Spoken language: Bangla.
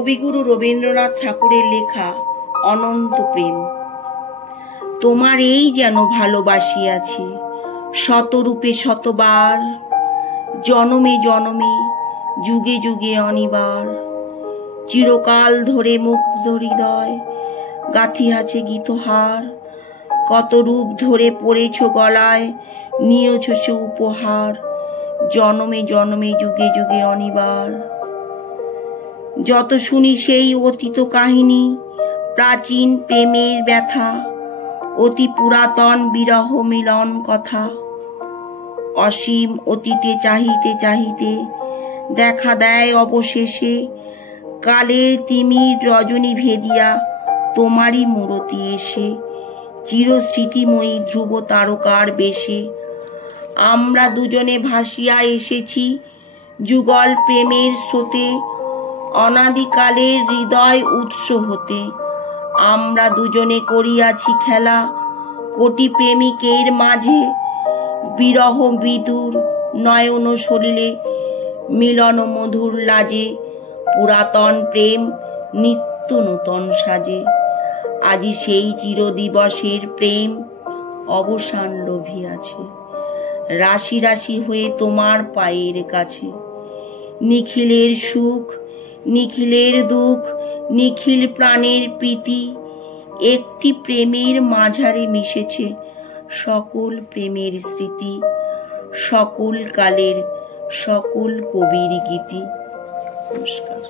কবিগুরু রবীন্দ্রনাথ ঠাকুরের লেখা অনন্ত প্রেম। তোমার এই যেন ভালোবাসিয়াছি শতরূপে শতবার, জনমে জনমে যুগে যুগে অনিবার। চিরকাল ধরে মুগ্ধ হৃদয় গাথিয়াছে গীতহার, কত রূপ ধরে পড়েছ গলায় নিয়েছ সে উপহার। জনমে জনমে যুগে যুগে অনিবার। যত শুনি সেই অতীত কাহিনী, প্রাচীন প্রেমের ব্যথা, অতি পুরাতন বিরহ মিলন কথা। অসীম অতীতে চাহিতে চাহিতে দেখা দেয় অবশেষে কালের তিমির রজনী ভেদিয়া তোমারই মূরতি এসে। চিরস্মৃতিময়ী ধ্রুব তারকার বেশে আমরা দুজনে ভাসিয়া এসেছি যুগল প্রেমের স্রোতে, অনাদিকালের হৃদয় উৎস হতে। আমরা দুজনে করিয়াছি খেলা কোটি প্রেমিকের মাঝে, বিরহ বিদুর নয়ন সলিলে মিলন মধুর লাজে। পুরাতন প্রেম নিত্য নূতন সাজে, আজি সেই চিরদিবসের প্রেম অবসান লোভিয়াছে। রাশি রাশি হয়ে তোমার পায়ের কাছে, নিখিলের সুখ নিখিলের দুঃখ নিখিল প্রাণের প্রীতি। একটি প্রেমের মাঝারে মিশেছে সকল প্রেমের স্মৃতি, সকল কালের সকল কবির গীতি। নমস্কার।